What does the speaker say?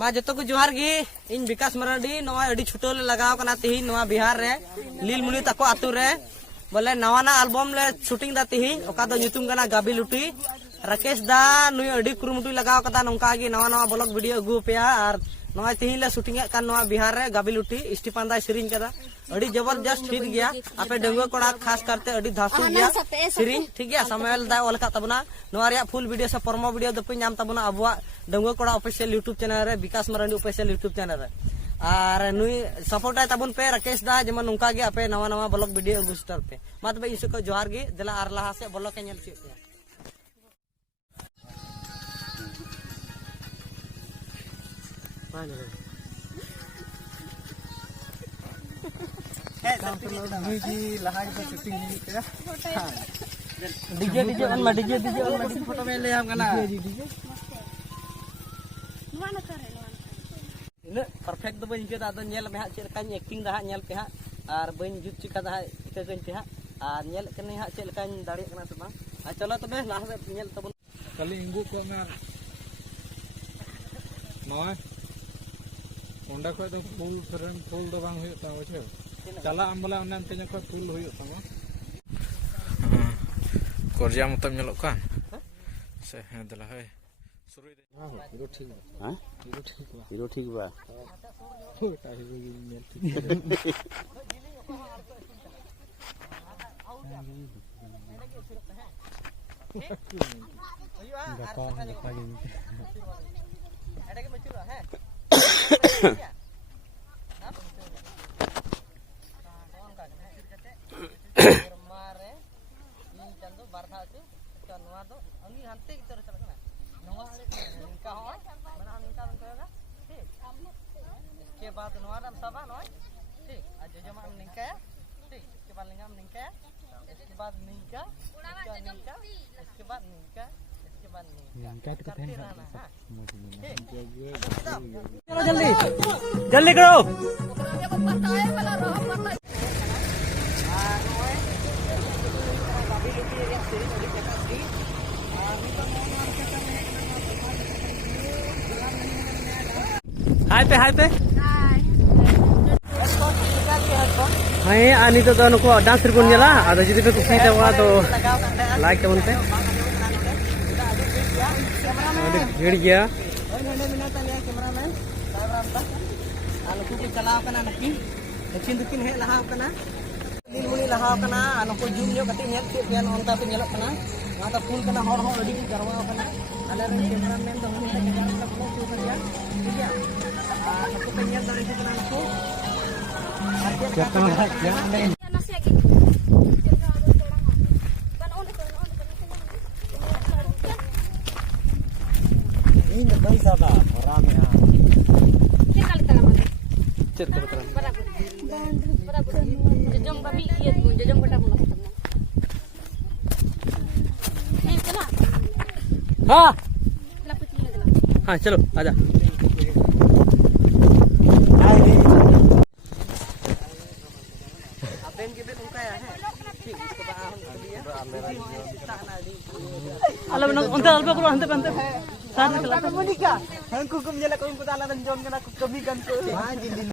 मा जतो को जोहार गी इन विकास मराडी नवा अडी छुटो ले लगाव कना तिही नवा बिहार रे लीलमुनी तको आतु रे बोले नवाना एल्बम ले शूटिंग दा तिही ओका दो ᱧᱩᱛᱩᱢ कना गाबी लुटी राकेश दा नुई अडी कुरुमुटु लगाव कदा नोंका गी नवा नवा ब्लॉग वीडियो अगु पेया और नवा तिही ले शूटिंग कान नवा बिहार रे गाबी लुटी स्टीफन दा सिरिंग कदा अडी जबरदस्त हिट गया आपे डंगो कोड़ा खास करते अडी धासु गया सिरिंग ठीक गया समयल दा ओलका तबना नवा रे फुल वीडियो से प्रोमो वीडियो दपे नाम तबना अबुआ डंगो कोड़ा ऑफिशियल यूट्यूब चैनल रे विकास मरांडी ऑफिशियल यूट्यूब चैनल रे और नुई सपोर्ट आय तबन पे राकेश दा जेमन नोंका गे आपे नवा नवा ब्लॉग वीडियो अगु स्टार पे मा तबे इसु को जोहार गे देला आर लहा से ब्लॉग के नेल चित डीजे डीजे ऑन मा डीजे डीजे ऑन मा फोटो में ले हम कना इन परफेक्ट दो बन के दादो नेल में हा चेलका एक्टिंग दा हा नेल पे हा और बन जुत चिका दा इका गन पे हा और नेल कने हा चेलका दाड़ी कना से बा चलो तबे लाहा से नेल तबन कली इंगु को ना नॉय ओंडा को तो फुल फ्रेम फुल दो बांग हुई ता होछे चला आमला उन्नन ते को फुल हुई तमा कोरिया मतम नेलो का से हे दला है सुरुई दे हीरो ठीक हां हीरो ठीक बा छोटा हीरो नेल ठीक एडे के मचुरा है मारे इन चंदो बारधा तु नवा दो अंगी हंते की तरह चलना नवा इनका हो बना इनका रंग करेगा ठीक इसके बाद नवा नाम सबा नॉय ठीक आज जमा निका है ठीक इसके बाद लिंगम निका है इसके बाद निका इसके बाद निका इसके बाद निका करते रहना हां चलो जल्दी जल्दी करो हाय पे हाय हाय आनी तो नुको डांस रिपोर्ट नेला आदो जुदी पे कुसी देवा तो लाइक तबन पे भीड़ गया कैमरामैन नुको चलाव कना नकी दक्षिण दुकिन हे लहाव कना नीलमुनी लहाव कना नुको जूम जो कति नेल के पियान ओनता पे नेलक कना माता फूल कना हर हर अडी गरवाव कना आले रे कैमरामैन तो हम के जान सब को शो करिया ठीक है नुको पे नेल दाई कना नुको कितना क्या नहीं ini bayi sada orang ya sekali tangan cerita beraber jejong babi iya tuh jejong beda pula चला हाँ हाँ चलो आजा Alam nak unta alba ko hante hante sana kala monika hanku kum jela ko imputala dan jon kana kami kan ko